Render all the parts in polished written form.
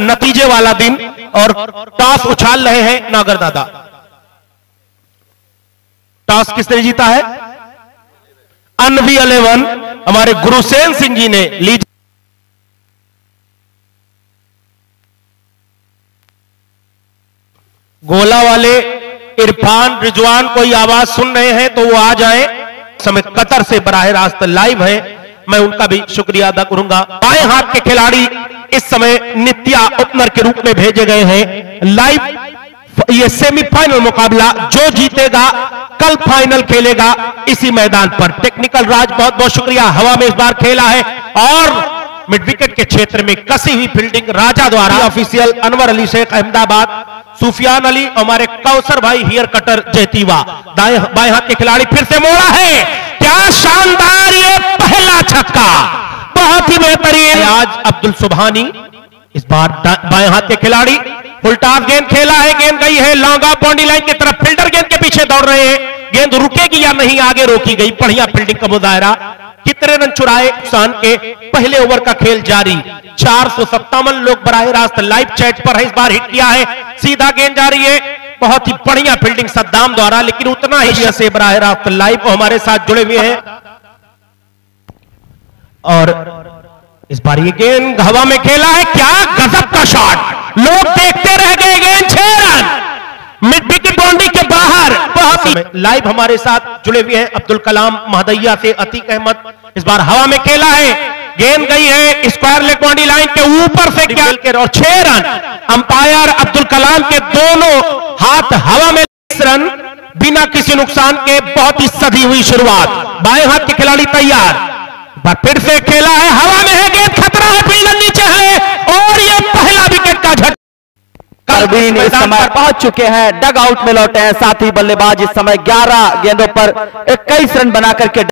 नतीजे वाला दिन और टॉस उछाल रहे हैं नागर दादा। टॉस किसने जीता है? अनवी 11 हमारे गुरुसेन सिंह जी ने ली। गोला वाले इरफान रिजवान कोई आवाज सुन रहे हैं तो वो आ जाएं। समय कतर से बराह रास्त लाइव है, मैं उनका भी शुक्रिया अदा करूंगा। बाएं हाथ के खिलाड़ी इस समय नित्या ओपनर के रूप में भेजे गए हैं। लाइव ये सेमीफाइनल मुकाबला जो जीतेगा कल फाइनल खेलेगा इसी मैदान पर। टेक्निकल राज बहुत बहुत शुक्रिया, हवा में इस बार खेला है और मिड विकेट के क्षेत्र में कसी हुई फील्डिंग राजा द्वारा। ऑफिशियल अनवर अली शेख अहमदाबाद, सुफियान अली हमारे कौसर भाई हियर कटर जैतीवा। बाएं हाथ के खिलाड़ी फिर से मोड़ा है, क्या शानदार ये पहला छक्का, बहुत ही बेहतरीन। आज अब्दुल सुबहानी इस बार बाएं हाथ के खिलाड़ी फुल टॉस गेंद खेला है, गेंद गई है लॉन्ग ऑफ बाउंड्री लाइन की तरफ। फील्डर गेंद के पीछे दौड़ रहे हैं, गेंद रुकेगी या नहीं, आगे रोकी गई। बढ़िया फील्डिंग का मुजाहरा। कितने रन चुराए नुकसान के, पहले ओवर का खेल जारी। 457 लोग बराह रास्त लाइव चैट पर है, इस बार हिट किया है, सीधा गेंद जा रही है। बहुत ही बढ़िया फील्डिंग सद्दाम द्वारा, लेकिन उतना ही से बराह रास्त लाइव हमारे साथ जुड़े हुए हैं। और इस बार ये गेंद हवा में खेला है, क्या गजब का शॉट, लोग देखते रह गए। गेंद 6 रन मिड विकेट बाउंड्री के बाहर। बहुत ही लाइव हमारे साथ जुड़े हुए हैं अब्दुल कलाम महदैया से अतीक अहमद। इस बार हवा में खेला है, गेंद गई है स्क्वायर लेग बाउंड्री लाइन के ऊपर से खेल के और 6 रन। अंपायर अब्दुल कलाम के दोनों हाथ हवा में, 6 रन बिना किसी नुकसान के। बहुत ही सधी हुई शुरुआत। बाएं हाथ के खिलाड़ी तैयार, फिर से खेला है, हवा में है, गेंद खतरा है, फील्डर नीचे है और यह पहला विकेट का झटका। परवीन इस समय पहुंच चुके हैं, डग आउट में लौटे हैं। साथ ही बल्लेबाज इस समय 11 गेंदों पर 21 रन बना करके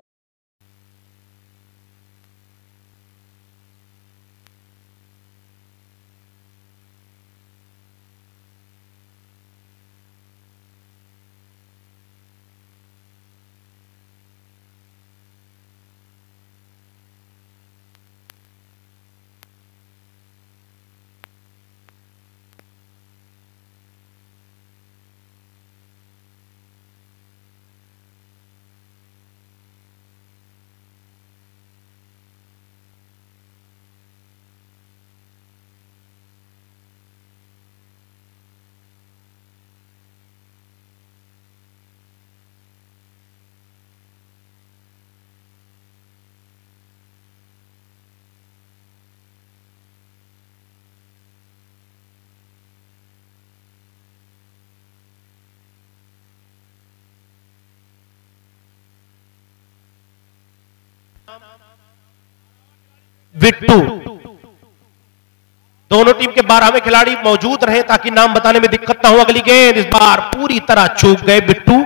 बिट्टू, दोनों टीम के 12वें खिलाड़ी मौजूद रहे ताकि नाम बताने में दिक्कत ना हो। अगली गेंद इस बार पूरी तरह चूक गए बिट्टू।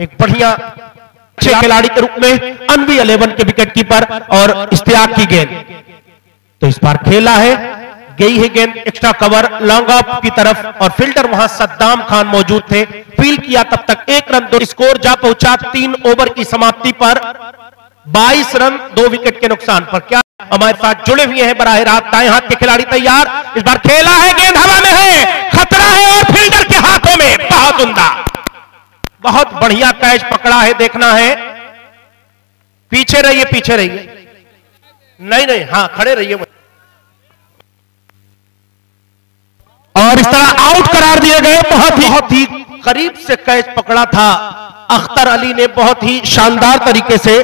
एक बढ़िया अच्छे खिलाड़ी के रूप में अनवी 11 के विकेट कीपर और इश्तियाक की गेंद। तो इस बार खेला है, गई है गेंद एक्स्ट्रा कवर लॉन्ग ऑफ की तरफ और फील्डर वहां सद्दाम खान मौजूद थे। फील्ड किया तब तक 1 रन 2 स्कोर जा पहुंचा 3 ओवर की समाप्ति पर 22 रन 2 विकेट के नुकसान पर। क्या हमारे साथ जुड़े हुए हैं बराह रात दाएं हाथ के खिलाड़ी तैयार। इस बार खेला है, गेंद हवा में है, खतरा है और फील्डर के हाथों में। बहुत उम्दा, बहुत बढ़िया कैच पकड़ा है, देखना है। पीछे रहिए, पीछे रहिए, नहीं नहीं, हाँ खड़े रहिए। और इस तरह आउट करार दिए गए। बहुत ही करीब से कैच पकड़ा था अख्तर अली ने, बहुत ही शानदार तरीके से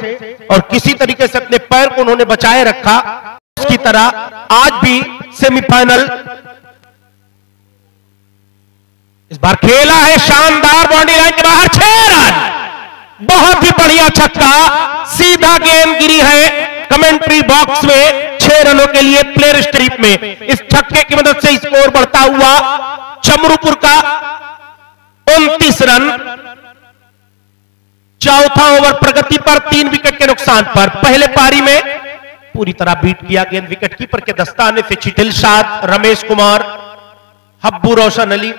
और किसी तरीके से अपने पैर को उन्होंने बचाए रखा। उसकी तरह आज भी सेमीफाइनल इस बार खेला है, शानदार बाउंड्री लाइन के बाहर 6 रन। बहुत ही बढ़िया छक्का, सीधा गेंद गिरी है कमेंट्री बॉक्स में 6 रनों के लिए प्लेयर स्ट्रिप में। इस छक्के की मदद से स्कोर बढ़ता हुआ चमरूपुर का 29 रन। चौथा ओवर प्रगति पर 3 विकेट के नुकसान पर। पहले पारी में पूरी तरह बीट किया गेंद विकेट कीपर के दस्ताने से। छिटिल शाद, रमेश कुमार, हब्बू रोशन अली।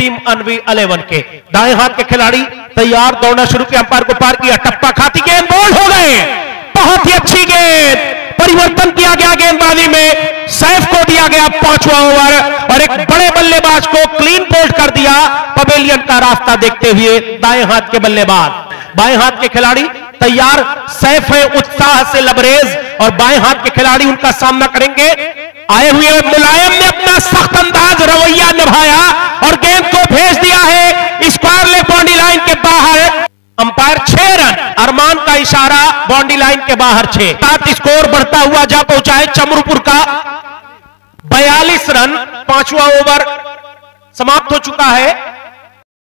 टीम अनवी 11 के। दाएं हाथ के खिलाड़ी तैयार, दौड़ना शुरू किया, अंपायर को पार किया, टप्पा खाती गेंद, बोल्ड हो गए। बहुत ही अच्छी गेंद, परिवर्तन किया गया गेंदबाजी में, सैफ को दिया गया 5वां ओवर और एक बड़े बल्लेबाज को क्लीन बोल्ड कर दिया पवेलियन का रास्ता देखते हुए दाएं हाथ के बल्लेबाज। बाएं हाथ के खिलाड़ी तैयार, सैफ है उत्साह से लबरेज और बाएं हाथ के खिलाड़ी उनका सामना करेंगे। आए हुए मुलायम ने अपना सख्त अंदाज रवैया निभाया और गेंद को भेज दिया है स्क्वायर लेग बाउंड्री लाइन के बाहर। अंपायर 6 रन, अरमान का इशारा, बाउंड्री लाइन के बाहर 6। 7 स्कोर बढ़ता हुआ जा पहुंचा है चमरूपुर का 42 रन। 5वां ओवर समाप्त हो चुका है।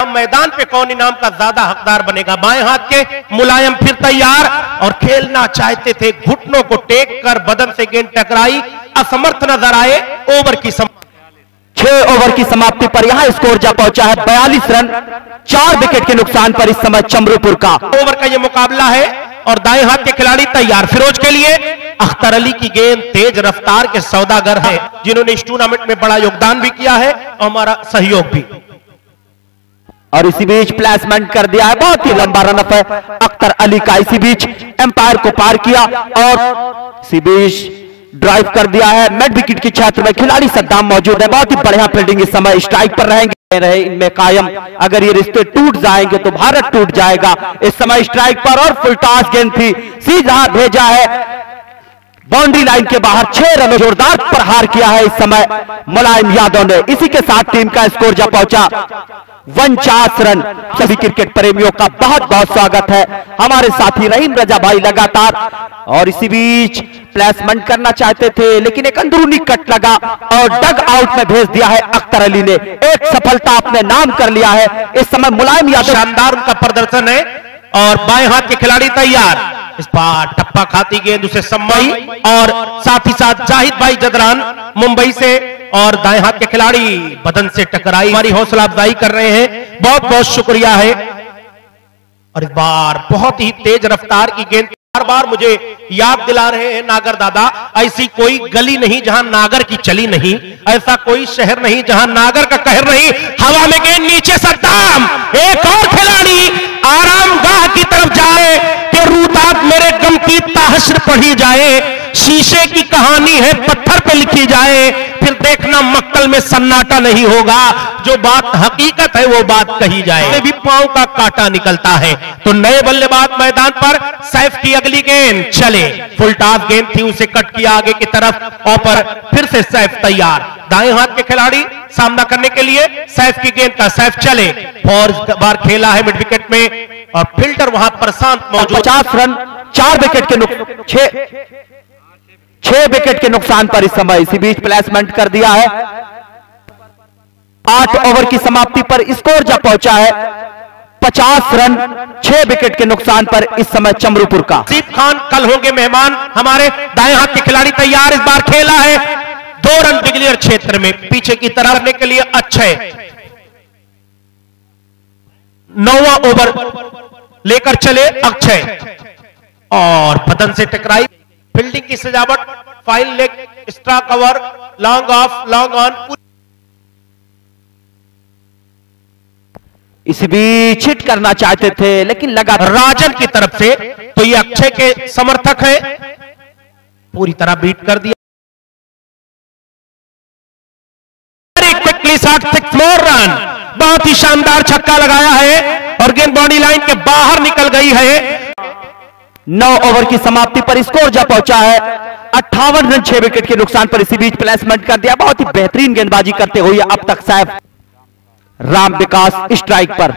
मैदान पे कौन इनाम का ज्यादा हकदार बनेगा। बाएं हाथ के मुलायम फिर तैयार और खेलना चाहते थे, घुटनों को टेक कर बदन से गेंद टकराई, असमर्थ नजर आए। ओवर की 6 ओवर की समाप्ति पर यहां स्कोर जा पहुंचा है 42 रन, 4 विकेट के नुकसान पर इस समय चमरूपुर का। ओवर का यह मुकाबला है और दाएं हाथ के खिलाड़ी तैयार फिरोज के लिए। अख्तर अली की गेंद तेज रफ्तार के सौदागर है जिन्होंने इस टूर्नामेंट में बड़ा योगदान भी किया है और हमारा सहयोग भी। और इसी बीच प्लेसमेंट कर दिया है, बहुत ही लंबा रनअप है अख्तर अली का। इसी बीच एम्पायर को पार किया और इसी बीच ड्राइव कर दिया है। मिड विकेट के क्षेत्र में खिलाड़ी सद्दाम मौजूद है, बहुत ही बढ़िया फील्डिंग इस समय, स्ट्राइक पर रहेंगे इनमें कायम। अगर ये रिश्ते टूट जाएंगे तो भारत टूट जाएगा। इस समय स्ट्राइक पर और फुल टॉस गेंद थी, सीधा भेजा है बाउंड्री लाइन के बाहर। 6 रनों जोरदार प्रहार किया है इस समय मुलायम यादव ने। इसी के साथ टीम का स्कोर जा पहुंचा 49 रन। सभी क्रिकेट प्रेमियों का बहुत बहुत स्वागत है, हमारे साथी रहीम रजा भाई लगातार। और इसी बीच प्लेसमेंट करना चाहते थे लेकिन एक अंदरूनी कट लगा और डग आउट में भेज दिया है अख्तर अली ने। एक सफलता अपने नाम कर लिया है इस समय मुलायम यादव। शानदार उनका प्रदर्शन है और बाएं हाथ के खिलाड़ी तैयार। इस बार टप्पा खाती गेंद उसे सम्मई और साथ ही साथ जाहिद भाई जदरान मुंबई से और दाएं हाथ के खिलाड़ी बदन से टकराई, हमारी हौसला अफजाई कर रहे हैं, बहुत बहुत शुक्रिया है। और इस बार बहुत ही तेज रफ्तार की गेंद, बार बार मुझे याद दिला रहे हैं नागर दादा, ऐसी कोई गली नहीं जहां नागर की चली नहीं, ऐसा कोई शहर नहीं जहां नागर का कहर नहीं। हवा में गेंद नीचे सद्दाम, एक और खिलाड़ी आरामगाह की तरफ जाए कि रूदात मेरे गम की ताहश्र पढ़ी जाए, शीशे की कहानी है पत्थर पे लिखी जाए, फिर देखना मक्कल में सन्नाटा नहीं होगा, जो बात हकीकत है वो बात कही जाए। भी पांव का कांटा निकलता है तो नए बल्लेबाज मैदान पर। सैफ की अगली गेंद चले, फुल टॉस गेंद थी, उसे कट किया आगे की तरफ और पर फिर से सैफ तैयार। दाएं हाथ के खिलाड़ी सामना करने के लिए सैफ की गेंद का, सैफ चले और बार खेला है मिड विकेट में और फिल्टर वहां प्रशांत मौजूद। 50 रन, 4 विकेट के 6 विकेट के नुकसान पर इस समय। इसी बीच प्लेसमेंट कर दिया है। 8 ओवर की समाप्ति पर स्कोर जा पहुंचा है 50 रन, 6 विकेट के नुकसान पर इस समय चमरूपुर का। आसिफ खान कल होंगे मेहमान हमारे। दाएं हाथ के खिलाड़ी तैयार, इस बार खेला है 2 रन डिग्लियर क्षेत्र में पीछे की तरफ करने के लिए। अक्षय 9वां ओवर लेकर चले अक्षय और बदन से टकराई। फील्डिंग की सजावट, fine leg, extra cover, long off, long on. इस बीच हिट करना चाहते थे लेकिन लगा राजन की तरफ से, तो ये अक्षय के समर्थक है, पूरी तरह बीट कर दिया। क्विकली शॉट, 6 मोर रन, बहुत ही शानदार छक्का लगाया है और गेंद बाउंड्री लाइन के बाहर निकल गई है। 9 ओवर की समाप्ति पर स्कोर जा पहुंचा है 58 रन, 6 विकेट के नुकसान पर। इसी बीच प्लेसमेंट कर दिया, बहुत ही बेहतरीन गेंदबाजी करते हुए अब तक सैफ। राम विकास स्ट्राइक पर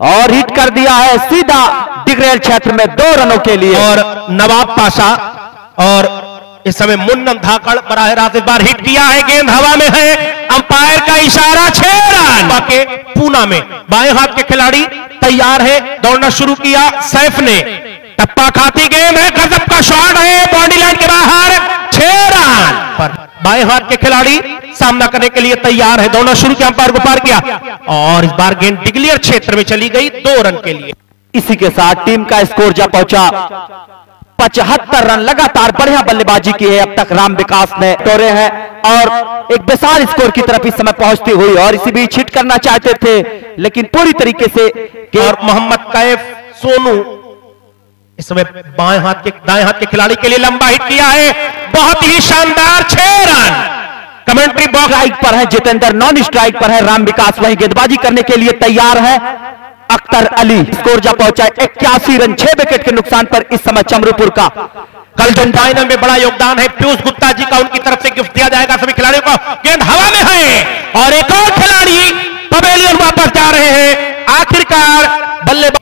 और हिट कर दिया है सीधा डिग्रेल क्षेत्र में 2 रनों के लिए। और नवाब पाशा और इस समय मुन्नम धाकड़ बराह रास्त इस बार हिट किया है, गेंद हवा में है, अंपायर का इशारा, 6 रन। बाकी पूना में बाएं हाथ के खिलाड़ी तैयार है, दौड़ना शुरू किया सैफ ने, टप्पा खाती गेंद है, गजब का शॉट है, बाउंड्री लाइन के बाहर, 6 रन पर। बाएं हाथ के खिलाड़ी सामना करने के लिए तैयार है, दौड़ना शुरू किया, अंपायर को पार किया और इस बार गेंद डिग्लियर क्षेत्र में चली गई 2 रन के लिए। इसी के साथ टीम का स्कोर जा पहुंचा 75 रन लगातार बढ़िया बल्लेबाजी की है अब तक राम विकास ने तोड़े हैं और एक विशाल स्कोर की तरफ इस समय पहुंचती हुई, और इसी बीच हिट करना चाहते थे लेकिन पूरी तरीके से और मोहम्मद कैफ सोनू इस समय दाएं हाथ के खिलाड़ी के लिए लंबा हिट किया है, बहुत ही शानदार 6 रन। कमेंट्री बॉक्स स्ट्राइक पर है जितेंद्र, नॉन स्ट्राइक पर है राम विकास, वही गेंदबाजी करने के लिए तैयार है अख्तर अली। स्कोर जा पहुंचा 81 रन 6 विकेट के नुकसान पर इस समय चमरूपुर का। कल जो फाइनल में बड़ा योगदान है पीयूष गुप्ता जी का, उनकी तरफ से गिफ्ट दिया जाएगा सभी खिलाड़ियों को। गेंद हवा में है और एक और खिलाड़ी पवेलियन वापस जा रहे हैं। आखिरकार बल्लेबाज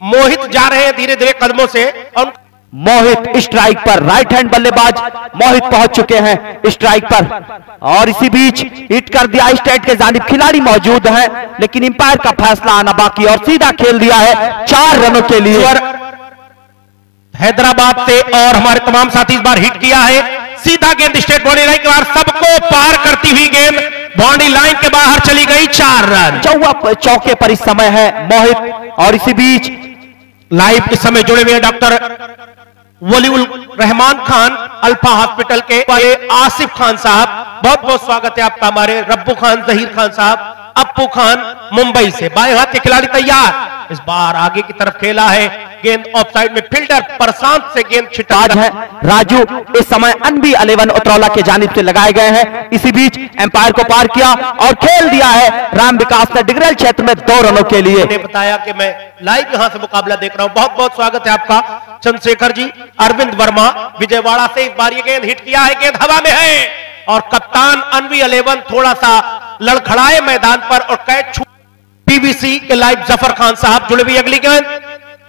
मोहित जा रहे हैं धीरे धीरे कदमों से, और मोहित स्ट्राइक पर, राइट हैंड बल्लेबाज मोहित पहुंच चुके हैं स्ट्राइक पर, और इसी बीच हिट कर दिया स्टेट के जानिब। खिलाड़ी मौजूद हैं लेकिन अंपायर का फैसला आना बाकी, और सीधा खेल दिया है 4 रनों के लिए हैदराबाद से। और हमारे तमाम साथी इस बार हिट किया है, सीधा गेंद स्टेट बाउंड्री लाइन के बाहर, सबको पार करती हुई गेंद बाउंड्री लाइन के बाहर चली गई, 4 रन। चौके पर इस समय है मोहित, और इसी बीच लाइव इस समय जुड़े हुए doctor Waliul Rahman Khan Alpha Hospital के वाले आसिफ खान साहब, बहुत बहुत स्वागत है आपका। हमारे रब्बू खान, जहीर खान साहब, अप्पू खान मुंबई से। बाएं हाथ के खिलाड़ी तैयार, इस बार आगे की तरफ खेला है, गेंद ऑफसाइड में, फील्डर प्रशांत से गेंद छिटाज है। राजू इस समय अनबी 11 उतरौला के जानिब से लगाए गए हैं। इसी बीच एम्पायर को पार किया और खेल दिया है राम विकास ने डिग्रल क्षेत्र में 2 रनों के लिए। मैंने बताया कि मैं लाइव यहां से मुकाबला देख रहा हूं, बहुत बहुत स्वागत है आपका चंद्रशेखर जी। अरविंद वर्मा विजयवाड़ा से, इस बार ये गेंद हिट किया है, गेंद हवा में है और कप्तान अनबी 11 थोड़ा सा लड़खड़ाए मैदान पर, और कैच पीबीसी के लाइव जफर खान साहब जुड़े हुए। अगली गेंद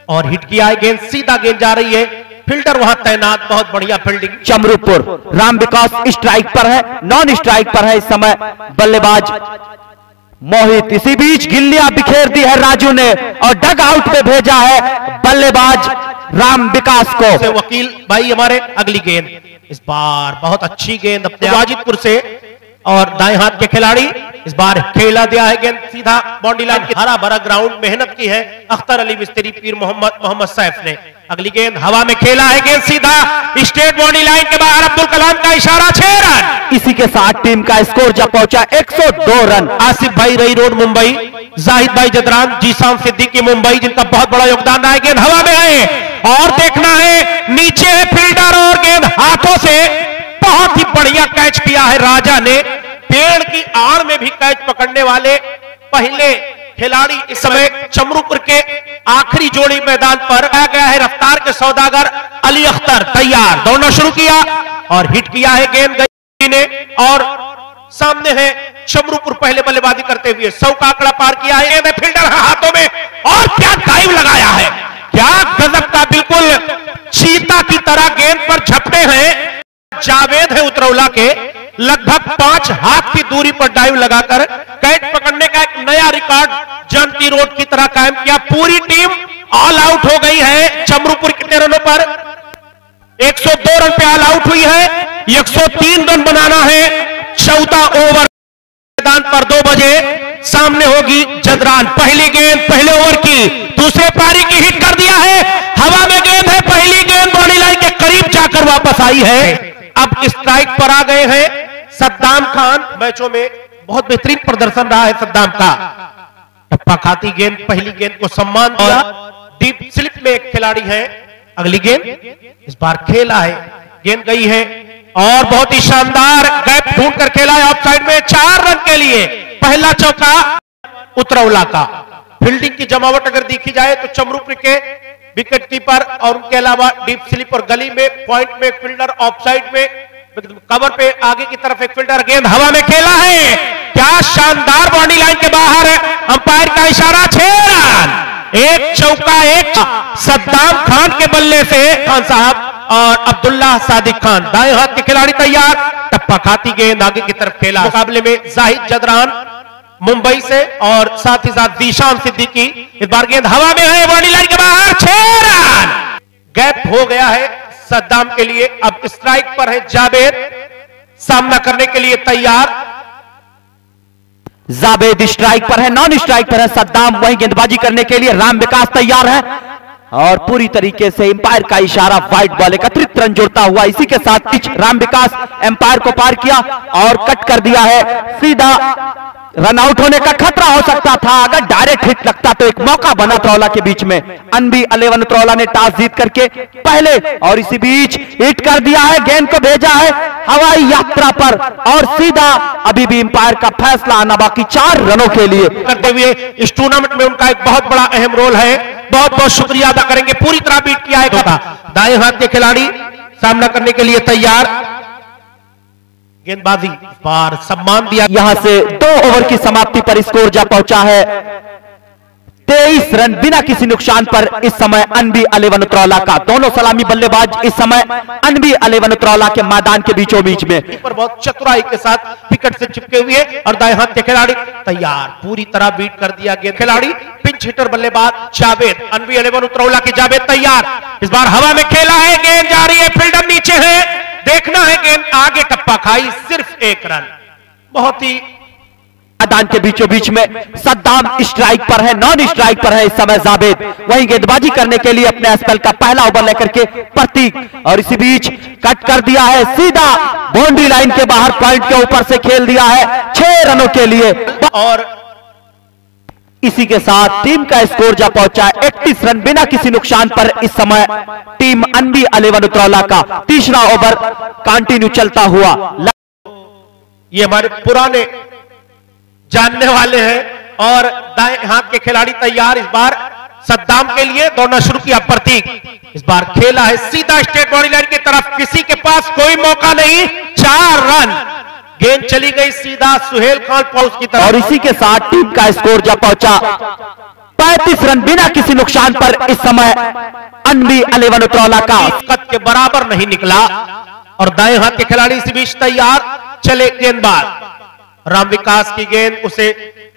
और हिट किया है, गेंद सीधा गेंद जा रही है, फील्डर वहां तैनात, बहुत बढ़िया फील्डिंग। चमरूपुर राम विकास स्ट्राइक पर है, नॉन स्ट्राइक पर है इस समय बल्लेबाज मोहित। इसी बीच गिल्लियां बिखेर दी है राजू ने और डग आउट पे भेजा है बल्लेबाज राम विकास को। वकील भाई हमारे, अगली गेंद इस बार बहुत अच्छी गेंद अपने वाजिदपुर से, और दाएं हाथ के खिलाड़ी इस बार खेला दिया है, गेंद सीधा बाउंड्री लाइन की। हरा भरा ग्राउंड, मेहनत की है अख्तर अली मिस्त्री, पीर मोहम्मद सैफ ने। अगली गेंद हवा में खेला है, गेंद सीधा स्टेट बाउंड्री लाइन के बाहर, अब्दुल कलाम का इशारा, 6 रन। इसी के साथ टीम का स्कोर जा पहुंचा 102 रन। आसिफ भाई रई रोड मुंबई, जाहिद भाई जदरान, जीशान सिद्दीकी मुंबई, जिनका बहुत बड़ा योगदान रहा है। गेंद हवा में है और देखना है नीचे है फील्डर, और गेंद हाथों से बहुत ही बढ़िया कैच किया है राजा ने। पेड़ की आड़ में भी कैच पकड़ने वाले पहले खिलाड़ी इस समय चमरूपुर के आखिरी जोड़ी मैदान पर आ गया है। रफ्तार के सौदागर अली अख्तर तैयार, दौड़ना शुरू किया और हिट किया है गेंद गई ने, और सामने है चमरूपुर पहले बल्लेबाजी करते हुए, 100 का आंकड़ा पार किया है। गेंद फील्डर हाथों में, और क्या डाइव लगाया है, क्या गजब का, बिल्कुल चीता की तरह गेंद पर झपटे हैं जावेद है उतरौला के, लगभग 5 हाथ की दूरी पर डाइव लगाकर कैच पकड़ने का एक नया रिकॉर्ड जानकी रोड की तरह कायम किया। पूरी टीम ऑल आउट हो गई है। चमरूपुर कितने रनों पर? 102 रन पे ऑल आउट हुई है। 103 रन बनाना है। 14 ओवर मैदान पर 2 बजे सामने होगी जदरान। पहली गेंद पहले ओवर की, दूसरे पारी की हिट कर दिया है, हवा में गेंद है, पहली गेंद बाउंड्री लाइन के करीब जाकर वापस आई है। अब स्ट्राइक पर आ गए हैं सद्दाम खान। मैचों में बहुत बेहतरीन प्रदर्शन रहा है सद्दाम का। टप्पा खाती गेंद, पहली गेंद को सम्मान दिया। डीप स्लिप में एक खिलाड़ी है। अगली गेंद इस बार खेला है, गेंद गई है और बहुत ही शानदार गैप ढूंढ कर खेला है ऑफसाइड में। 4 रन के लिए पहला चौका उतरौला का। फील्डिंग की जमावट अगर देखी जाए तो चमरूपुर के विकेट कीपर और उनके अलावा डीप स्लिप और गली में, पॉइंट में एक फील्डर, ऑफसाइड में कवर पे आगे की तरफ एक फील्डर। गेंद हवा में खेला है, क्या शानदार बाउंड्री लाइन के बाहर है, अंपायर का इशारा। 6 रन, एक चौका, एक सद्दाम खान के बल्ले से खान साहब और अब्दुल्ला सादिक खान। दाएं हाथ के खिलाड़ी तैयार, टप्पा खाती गेंद आगे की तरफ खेला। मुकाबले में जाहिद जदरान मुंबई से और साथ ही साथ जीशान सिद्दीकी। इस बार गेंद हवा में है, बाउंड्री लाइन के बाहर। 6 रन, गैप हो गया है सद्दाम के लिए। अब स्ट्राइक पर है जावेद, सामना करने के लिए तैयार। जावेद स्ट्राइक पर है, नॉन स्ट्राइक पर है सद्दाम, वही गेंदबाजी करने के लिए राम विकास तैयार है। और पूरी तरीके से एम्पायर का इशारा, वाइड बॉल, एकत्रित रन जोड़ता हुआ। इसी के साथ पिच राम विकास एम्पायर को पार किया और कट कर दिया है। सीधा रन आउट होने का खतरा हो सकता था, अगर डायरेक्ट हिट लगता तो एक मौका बना उतरौला के बीच में। अनबी 11 उतरौला ने टॉस जीत करके पहले, और इसी बीच हिट कर दिया है, गेंद को भेजा है हवाई यात्रा पर और सीधा अभी भी एम्पायर का फैसला आना बाकी 4 रनों के लिए। करते हुए इस टूर्नामेंट में उनका एक बहुत बड़ा अहम रोल है, बहुत बहुत शुक्रिया अदा करेंगे। पूरी तरह बीट किया है। दाएं हाथ के खिलाड़ी सामना करने के लिए तैयार, गेंदबाजी बार सम्मान दिया। यहां से 2 ओवर की समाप्ति पर स्कोर जा पहुंचा है 23 रन बिना किसी नुकसान पर इस समय अनबी 11 उतरौला का। दोनों सलामी बल्लेबाज इस समय अनबी 11 उतरौला के मैदान के बीचों बीच में पर बहुत चतुराई के साथ विकेट से चिपके हुए और दाएं हाथ के खिलाड़ी तैयार, पूरी तरह बीट कर दिया गेंद। खिलाड़ी पिंच हिटर बल्लेबाज जावेद, अनबी 11 उतरौला की जावेद तैयार। इस बार हवा में खेला है, गेंद जा रही है, फील्डर नीचे है, देखना है गेंद आगे टप्पा खाई, सिर्फ 1 रन। बहुत ही मैदान के बीचों बीच में सद्दाम स्ट्राइक पर है, नॉन स्ट्राइक पर है इस समय जावेद। वहीं गेंदबाजी करने के लिए अपने स्पेल का पहला ओवर लेकर के प्रतीक, और इसी बीच कट कर दिया है, सीधा बाउंड्री लाइन के बाहर पॉइंट के ऊपर से खेल दिया है 6 रनों के लिए। और इसी के साथ टीम का स्कोर जा पहुंचा 31 रन बिना किसी नुकसान पर इस समय टीम अनबी 11 उतरौला का। तीसरा ओवर कंटिन्यू चलता हुआ। ये हमारे पुराने जानने वाले हैं और दाएं हाथ के खिलाड़ी तैयार। इस बार सद्दाम के लिए दौड़ना शुरू किया प्रतीक, इस बार खेला है सीधा स्ट्रेट बॉडी लाइन की तरफ, किसी के पास कोई मौका नहीं, 4 रन। गेंद चली गई सीधा सुहेल खान पॉल्स की तरफ। और इसी के साथ टीम का स्कोर जा पहुंचा 35 रन बिना किसी नुकसान पर इस समय अनबी 11 उतरौला का। कद के बराबर नहीं निकला और दाएं हाथ के खिलाड़ी इसी बीच तैयार। चले गेंदबाज राम विकास की गेंद, उसे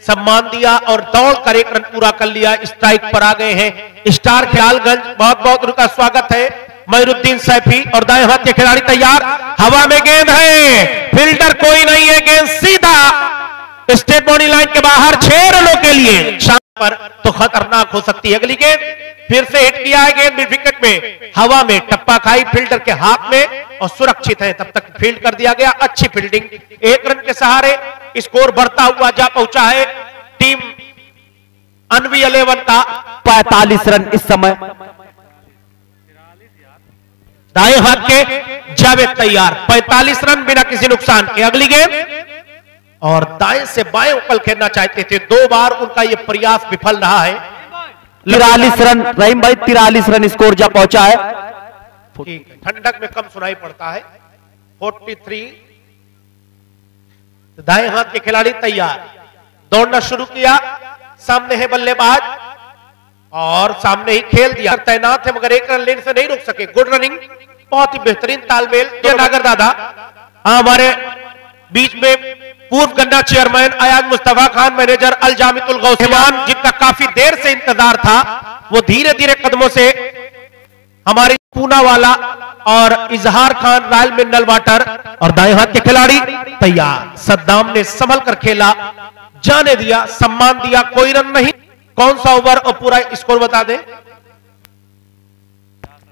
सम्मान दिया और दौड़कर 1 रन पूरा कर लिया। स्ट्राइक पर आ गए हैं स्टार ख्यालगंज, बहुत बहुत उनका स्वागत है मयूरुद्दीन सैफी। और दाएं हाथ के खिलाड़ी तैयार, हवा में गेंद है, फील्डर कोई नहीं है, गेंद सीधा स्टेट बॉडी लाइन के बाहर 6 रनों के लिए। शाम पर तो खतरनाक हो सकती है अगली गेंद। फिर से हिट किया है गेंद मिड विकेट में, हवा में टप्पा खाई फील्डर के हाथ में और सुरक्षित है, तब तक फील्ड कर दिया गया। अच्छी फील्डिंग, 1 रन के सहारे स्कोर बढ़ता हुआ जा पहुंचा है टीम अनबी 11 का। 45 रन इस समय। दाएं हाथ के जावेद तैयार, 45 रन बिना किसी नुकसान के। अगली गेंद और दाएं से बाएं उकल खेलना चाहते थे, 2 बार उनका यह प्रयास विफल रहा है। 43 रन रहीम भाई, 43 रन स्कोर जा पहुंचा है। ठंडक में कम सुनाई पड़ता है। 43। दाएं हाथ के खिलाड़ी तैयार, दौड़ना शुरू किया, सामने है बल्लेबाज और सामने ही खेल दिया, तैनात है मगर 1 रन लेने से नहीं रुक सके। गुड रनिंग, बहुत ही बेहतरीन तालमेल। नागर दादा हमारे बीच में पूर्व गन्ना चेयरमैन अयाज मुस्तफा खान, मैनेजर अल जामितुल गौसेमान, जिनका काफी देर से इंतजार था, वो धीरे धीरे कदमों से हमारी पूना वाला और इजहार खान रॉयल मिनरल वाटर। और दाएं हाथ के खिलाड़ी तैयार, सद्दाम ने संभल कर खेला, जाने दिया, सम्मान दिया, कोई रन नहीं। कौन सा ओवर और पूरा स्कोर बता दें।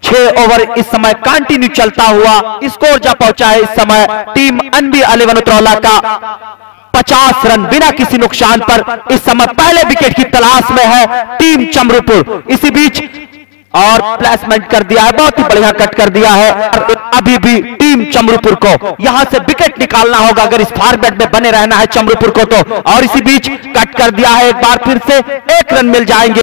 6 ओवर इस समय कंटिन्यू चलता हुआ, स्कोर जा पहुंचा है इस समय टीम अनबी 11 उतरौला का 50 रन बिना किसी नुकसान पर इस समय पहले विकेट की तलाश में है टीम चमरूपुर। इसी बीच और प्लेसमेंट कर दिया है, बहुत ही बढ़िया कट कर दिया है। अभी भी टीम चमरूपुर को यहां से विकेट निकालना होगा अगर इस फॉर्मेट में बने रहना है चमरूपुर को तो। और इसी बीच कट कर दिया है, एक बार फिर से 1 रन मिल जाएंगे।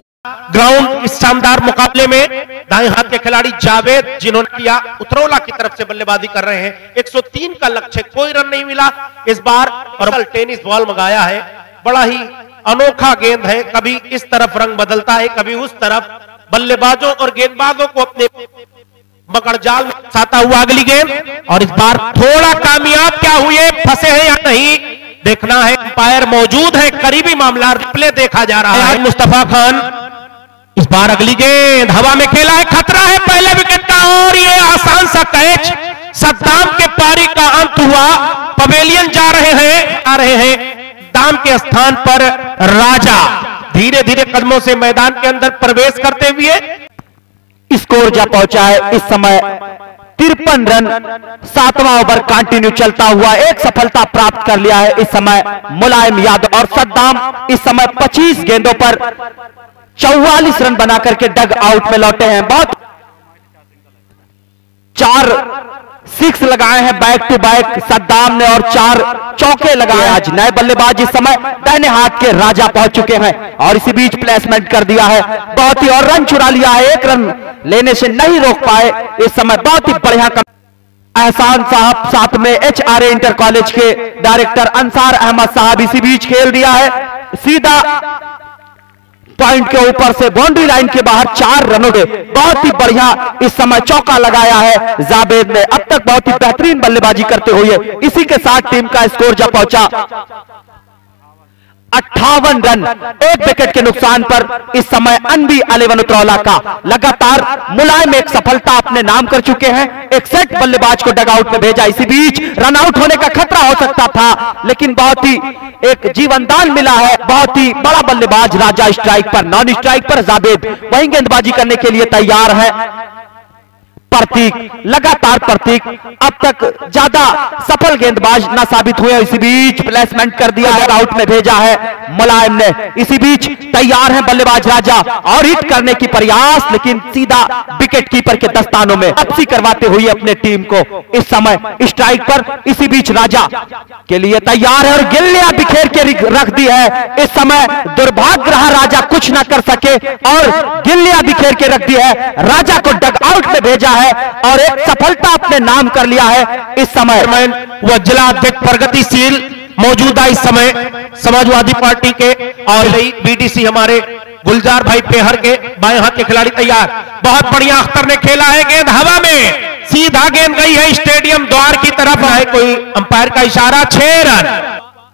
ग्राउंड इस शानदार मुकाबले में दाएं हाथ के खिलाड़ी जावेद, जिन्होंने किया उतरौला की तरफ से बल्लेबाजी कर रहे हैं। 103 का लक्ष्य, कोई रन नहीं मिला इस बार। और टेनिस बॉल मंगाया है, बड़ा ही अनोखा गेंद है, कभी इस तरफ रंग बदलता है, कभी उस तरफ। बल्लेबाजों और गेंदबाजों को अपने मकड़जाल में फंसाता हुआ अगली गेंद। और इस बार थोड़ा कामयाब क्या हुए, फंसे हैं या नहीं देखना है। अंपायर मौजूद है, करीबी मामला रिप्ले देखा जा रहा है। मुस्तफा खान, इस बार अगली गेंद हवा में खेला है, खतरा है पहले विकेट का। और ये आसान सा कैच, सद्दाम के पारी का अंत हुआ। पवेलियन जा रहे हैं दाम के स्थान पर राजा, धीरे धीरे कदमों से मैदान के अंदर प्रवेश करते हुए। स्कोर जा पहुंचा है इस समय 53 रन। 7वां ओवर कंटिन्यू चलता हुआ एक सफलता प्राप्त कर लिया है इस समय मुलायम यादव, और सद्दाम इस समय 25 गेंदों पर 44 रन बना करके डग आउट में लौटे हैं। बहुत 4 6 लगाए हैं बैक टू बैक सद्दाम ने, और 4 चौके लगाए। आज नए बल्लेबाज इस समय दाहिने हाथ के राजा पहुंच चुके हैं, और इसी बीच प्लेसमेंट कर दिया है बहुत ही, और रन चुरा लिया है। 1 रन लेने से नहीं रोक पाए इस समय। बहुत ही बढ़िया एहसान साहब, साथ में HRA इंटर कॉलेज के डायरेक्टर अंसार अहमद साहब इसी बीच खेल दिया है सीधा पॉइंट के ऊपर से बाउंड्री लाइन के बाहर 4 रनों के। बहुत ही बढ़िया इस समय चौका लगाया है जावेद ने। अब तक बहुत ही बेहतरीन बल्लेबाजी करते हुए इसी के साथ टीम का स्कोर जा पहुंचा 58 रन। 1 विकेट के नुकसान पर इस समय अनबी 11 उतरौला का लगातार मुलायम एक सफलता अपने नाम कर चुके हैं। एक सेट बल्लेबाज को डगआउट में भेजा, इसी बीच रन आउट होने का खतरा हो सकता था, लेकिन बहुत ही एक जीवनदान मिला है। बहुत ही बड़ा बल्लेबाज राजा स्ट्राइक पर, नॉन स्ट्राइक पर जावेद वहीं गेंदबाजी करने के लिए तैयार है। प्रतीक, लगातार प्रतीक अब तक ज्यादा सफल गेंदबाज ना साबित हुए। इसी बीच प्लेसमेंट कर दिया है, आउट में भेजा है मुलायम ने। इसी बीच तैयार है बल्लेबाज राजा और हिट करने की प्रयास, लेकिन सीधा विकेट कीपर के दस्तानों में वापसी करवाते हुए अपने टीम को इस समय स्ट्राइक पर। इसी बीच राजा के लिए तैयार है और गिल्लियां बिखेर के रख दी है। इस समय दुर्भाग्य रहा, राजा कुछ ना कर सके और गिल्लियां बिखेर के रख दी है। राजा को डग आउट में भेजा है और एक सफलता अपने नाम कर लिया है इस समय। वह जिला अध्यक्ष प्रगतिशील मौजूदा इस समय समाजवादी पार्टी के, और BDC हमारे गुलजार भाई पेहर के बाएं हाथ के खिलाड़ी तैयार। बहुत बढ़िया अख्तर ने खेला है, गेंद हवा में, सीधा गेंद गई है स्टेडियम द्वार की तरफ। है कोई अंपायर का इशारा। 6 रन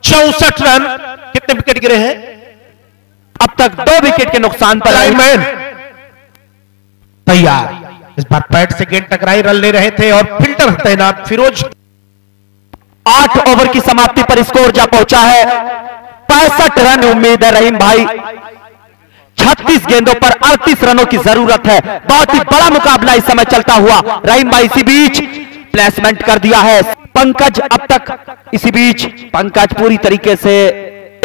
64 रन। कितने विकेट गिरे हैं अब तक? 2 विकेट के नुकसान पर लाइनमैन तैयार। इस बार पैड से गेंद टकराई, रन ले रहे थे और फिल्टर तैनात फिरोज। 8 ओवर की समाप्ति पर स्कोर जा पहुंचा है 65 रन। उम्मीद है रहीम भाई 36 गेंदों पर 38 रनों की जरूरत है। बहुत ही बड़ा मुकाबला इस समय चलता हुआ। रहीम भाई इसी बीच प्लेसमेंट कर दिया है पंकज। अब तक इसी बीच पंकज पूरी तरीके से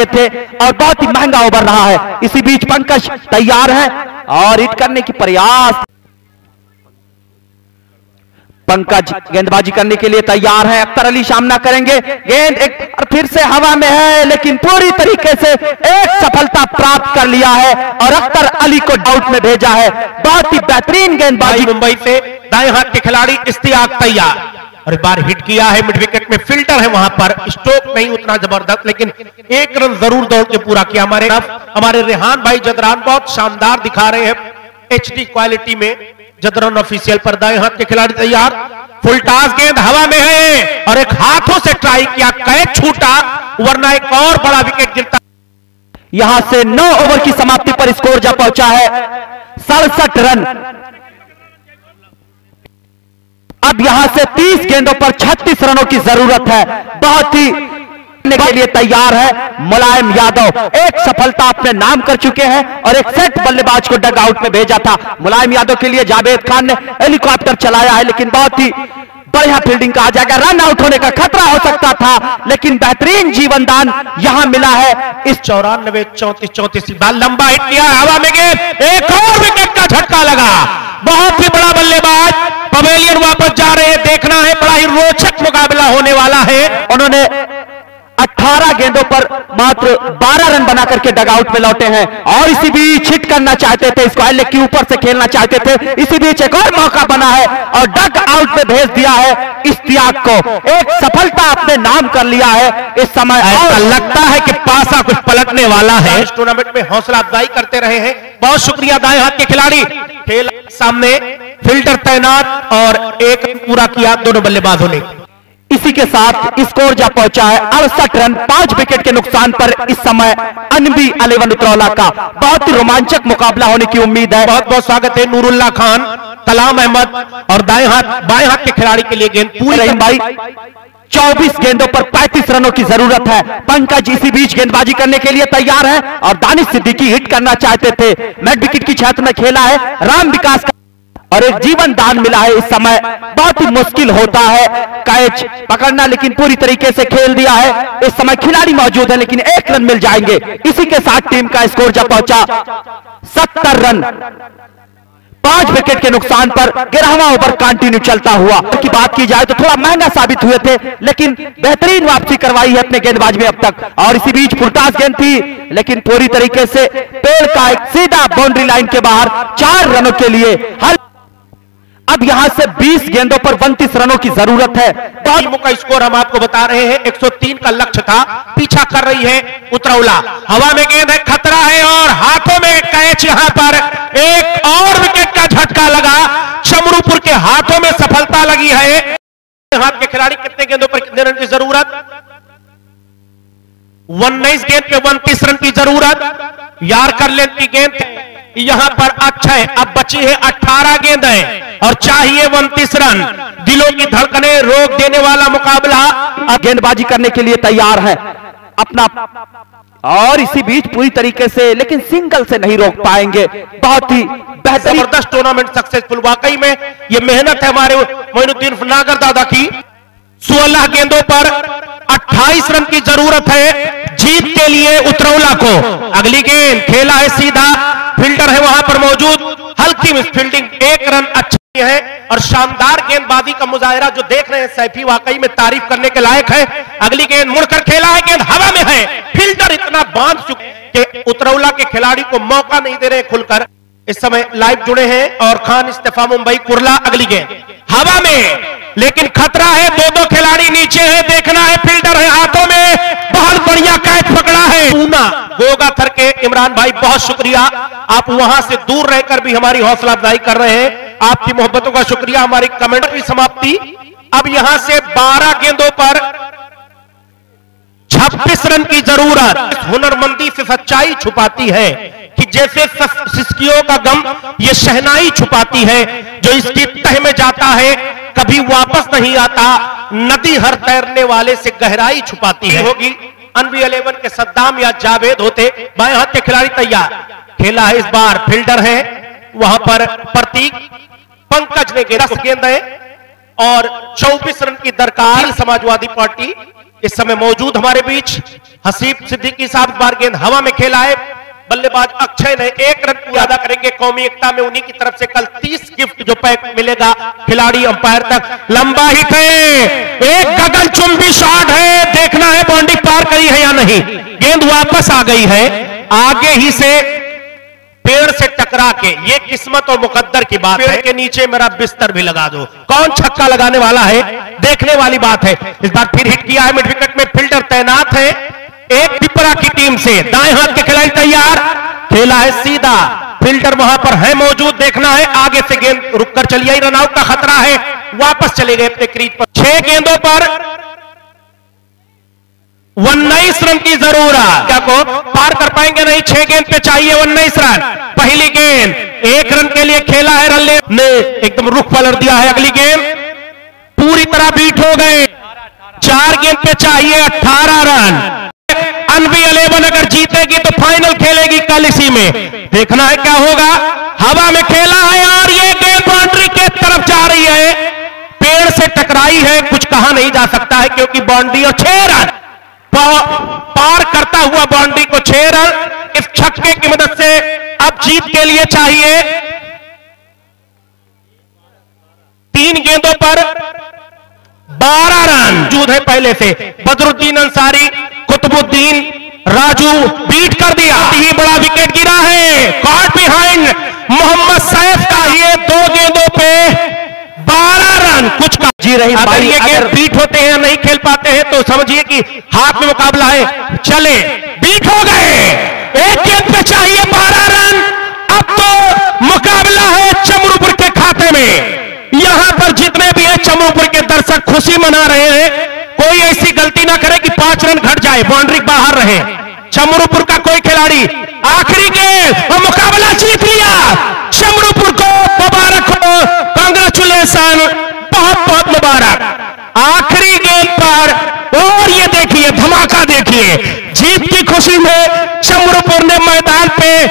थे और बहुत ही महंगा ओवर रहा है। इसी बीच पंकज तैयार है और हिट करने की प्रयास। पंकज गेंदबाजी करने के लिए तैयार है। अख्तर अली सामना करेंगे, गेंद एक बार फिर से हवा में है, लेकिन पूरी तरीके से एक सफलता प्राप्त कर लिया है और अख्तर अली को आउट में भेजा है। बहुत ही बेहतरीन गेंदबाजी। मुंबई से दाएं हाथ के खिलाड़ी इश्तियाक तैयार और एक बार हिट किया है मिड विकेट में। फिल्टर है वहां पर, स्ट्रोक नहीं उतना जबरदस्त, लेकिन 1 रन जरूर दौड़ के पूरा किया। हमारे रेहान भाई जदरान बहुत शानदार दिखा रहे हैं HD क्वालिटी में। जदरान ऑफिशियल पर दाएं हाथ के खिलाड़ी तैयार। फुल टॉस, गेंद हवा में है और एक हाथों से ट्राई किया, कैच छूटा, वरना एक और बड़ा विकेट गिरता। यहां से 9 ओवर की समाप्ति पर स्कोर जा पहुंचा है 67 रन। अब यहां से 30 गेंदों पर 36 रनों की जरूरत है। बहुत ही के लिए तैयार है मुलायम यादव। एक सफलता अपने नाम कर चुके हैं और एक सेट बल्लेबाज को डग आउट में भेजा था। मुलायम यादव के लिए जावेद खान ने हेलीकॉप्टर चलाया है, लेकिन बहुत ही बढ़िया फील्डिंग कहा जाएगा। रन आउट होने का खतरा हो सकता था, लेकिन बेहतरीन जीवनदान यहां मिला है। इस 94 34 बाल लंबा हिट किया, हवा में गेंद, एक और विकेट का झटका लगा। बहुत ही बड़ा बल्लेबाज पवेलियन वापस जा रहे हैं। देखना है, बड़ा ही रोचक मुकाबला होने वाला है। उन्होंने 18 गेंदों पर मात्र 12 रन बना करके डगआउट में लौटे हैं और इसी बीच हिट करना चाहते थे, स्क्वायर लेग के ऊपर से खेलना चाहते थे। इसी बीच एक और मौका बना है और डग आउट में भेज दिया है इश्तियाक को। एक सफलता अपने नाम कर लिया है इस समय। ऐसा लगता है कि पासा कुछ पलटने वाला है। इस टूर्नामेंट में हौसला अफजाई करते रहे हैं, बहुत शुक्रिया दाएं हाथ के खिलाड़ी। खेल सामने फिल्टर तैनात और एक पूरा किया दोनों बल्लेबाजों ने। इसी के साथ स्कोर जा पहुंचा है 68 रन। 5 विकेट के नुकसान पर इस समय अनबी 11 उतरौला का। बहुत ही रोमांचक मुकाबला होने की उम्मीद है। बहुत बहुत स्वागत है नूरुल्लाह खान, कलाम अहमद और बाएं हाथ के खिलाड़ी के लिए गेंद पूरी। रहीम भाई 24 गेंदों पर 35 रनों की जरूरत है। पंकज इसी बीच गेंदबाजी करने के लिए तैयार है और दानिश सिद्दीकी हिट करना चाहते थे। मिड विकेट की छत में खेला है राम विकास का और एक जीवन दान मिला है। इस समय बहुत ही मुश्किल होता है कैच पकड़ना, लेकिन पूरी तरीके से खेल दिया है। इस समय खिलाड़ी मौजूद है, लेकिन 1 रन मिल जाएंगे। इसी के साथ टीम का स्कोर जब पहुंचा 70 रन, 5 विकेट के नुकसान पर 11वां ओवर कंटिन्यू चलता हुआ। की बात की जाए तो थोड़ा महंगा साबित हुए थे, लेकिन बेहतरीन वापसी करवाई है अपने गेंदबाज में अब तक। और इसी बीच फुलटास गेंद थी, लेकिन पूरी तरीके से पेड़ का एक सीधा बाउंड्री लाइन के बाहर 4 रनों के लिए हल। अब यहां से 20 गेंदों पर 29 रनों की जरूरत है। टीमों का स्कोर हम आपको बता रहे हैं। 103 का लक्ष्य था, पीछा कर रही है उतरौला। हवा में गेंद है, खतरा है और हाथों में कैच। यहां पर एक और विकेट का झटका लगा, चमरूपुर के हाथों में सफलता लगी है। हाथ के खिलाड़ी कितने गेंदों पर कितने रन की जरूरत? 19 गेंद पे 29 रन की जरूरत। यार कर लेती गेंद यहां पर अच्छा है। अब बची है 18 गेंदें और चाहिए 29 रन। दिलों की धड़कनें रोक देने वाला मुकाबला। अब गेंदबाजी करने के लिए तैयार है अपना, और इसी बीच पूरी तरीके से, लेकिन सिंगल से नहीं रोक पाएंगे। बहुत ही बेहतरीन जबरदस्त टूर्नामेंट सक्सेसफुल। वाकई में ये मेहनत है हमारे मोइनुद्दीन नागर दादा की। 16 गेंदों पर 28 रन की जरूरत है जीत के लिए उतरौला को। अगली गेंद खेला है सीधा, फील्डर है वहां पर मौजूद, हल्की मिस फील्डिंग, 1 रन अच्छा है। और शानदार गेंदबाजी का मुजाहिरा जो देख रहे हैं सैफी, वाकई में तारीफ करने के लायक है। अगली गेंद मुड़कर खेला है, गेंद हवा में है, फील्डर इतना बांध चुके कि उतरौला के खिलाड़ी को मौका नहीं दे रहे खुलकर। इस समय लाइव जुड़े हैं और खान इस्तीफा मुंबई कुर्ला। अगली गेंद हवा में, लेकिन खतरा है, 2-2 खिलाड़ी नीचे है, देखना है, फील्डर है हाथों में, बहुत बढ़िया कैच पकड़ा है। पूना गोगाथर के इमरान भाई, बहुत शुक्रिया, आप वहां से दूर रहकर भी हमारी हौसला अफजाई कर रहे हैं। आपकी मोहब्बतों का शुक्रिया। हमारी कमेंट की समाप्ति। अब यहां से 12 गेंदों पर 26 रन की जरूरत। हुनरमंदी से सच्चाई छुपाती है कि जैसे सिसकियों का गम ये शहनाई छुपाती है, जो इसकी तह में जाता है कभी वापस नहीं आता। नदी हर तैरने वाले से गहराई छुपाती है। होगी अनबी 11 के सद्दाम या जावेद होते। बाएं हाथ के खिलाड़ी तैयार, खेला है इस बार, फील्डर है वहां पर प्रतीक। पंकज ने गेंद है और 24 रन की दरकार। समाजवादी पार्टी इस समय मौजूद हमारे बीच। हसीब सिद्दीकी साहब बार गेंद हवा में खेला है, बल्लेबाज अक्षय ने 1 रन पूरा अदा करेंगे कौमी एकता में। उन्हीं की तरफ से कल 30 गिफ्ट जो पैक मिलेगा खिलाड़ी अंपायर तक। लंबा हिट है, एक गगनचुंबी शॉट है, देखना है बाउंड्री पार करी है या नहीं। गेंद वापस आ गई है, आगे ही से पेड़ से टकरा के। ये किस्मत और मुकद्दर की बात है। पेड़ के नीचे मेरा बिस्तर भी लगा दो, कौन छक्का लगाने वाला है देखने वाली बात है। इस बार फिर हिट किया है, मिड विकेट में फील्डर तैनात है एक पिपरा की टीम से। दाएं हाथ के खिलाड़ी तैयार, खेला है सीधा, फील्डर वहां पर है मौजूद, देखना है आगे से गेंद रुककर चली आई। रन आउट का खतरा है, वापस चले गए अपने क्रीज पर। 6 गेंदों पर 19 रन की जरूरत। क्या को पार कर पाएंगे नहीं, 6 गेंद पे चाहिए 19 रन। पहली गेंद 1 रन के लिए खेला है, रन ने एकदम रुख पलट दिया है। अगली गेंद पूरी तरह बीट हो गए, 4 गेंद पे चाहिए 18 रन। अनबी 11 अगर जीतेगी तो फाइनल खेलेगी कल इसी में, देखना है क्या होगा। हवा में खेला है और ये गेंद बाउंड्री के तरफ जा रही है, पेड़ से टकराई है, कुछ कहा नहीं जा सकता है क्योंकि बाउंड्री। और 6 रन पार करता हुआ बाउंड्री को 6 रन इस छक्के की मदद से अब जीत के लिए चाहिए। 3 गेंदों पर 12 रन मौजूद है पहले से। बदरुद्दीन अंसारी, कुतुबुद्दीन, राजू बीट कर दिया, ही बड़ा विकेट गिरा है। कॉट बिहाइंड मोहम्मद सैफ का ये 2 गेंदों पे 12 रन। कुछ का जी रही अगर ये गेंद बीट होते हैं नहीं खेल पाते हैं तो समझिए कि हाथ में मुकाबला है। चले, बीट हो गए, 1 गेंद पे चाहिए 12 रन। अब तो मुकाबला है चमरूपुर के खाते में। यहां पर जितने भी है चमरूपुर के दर्शक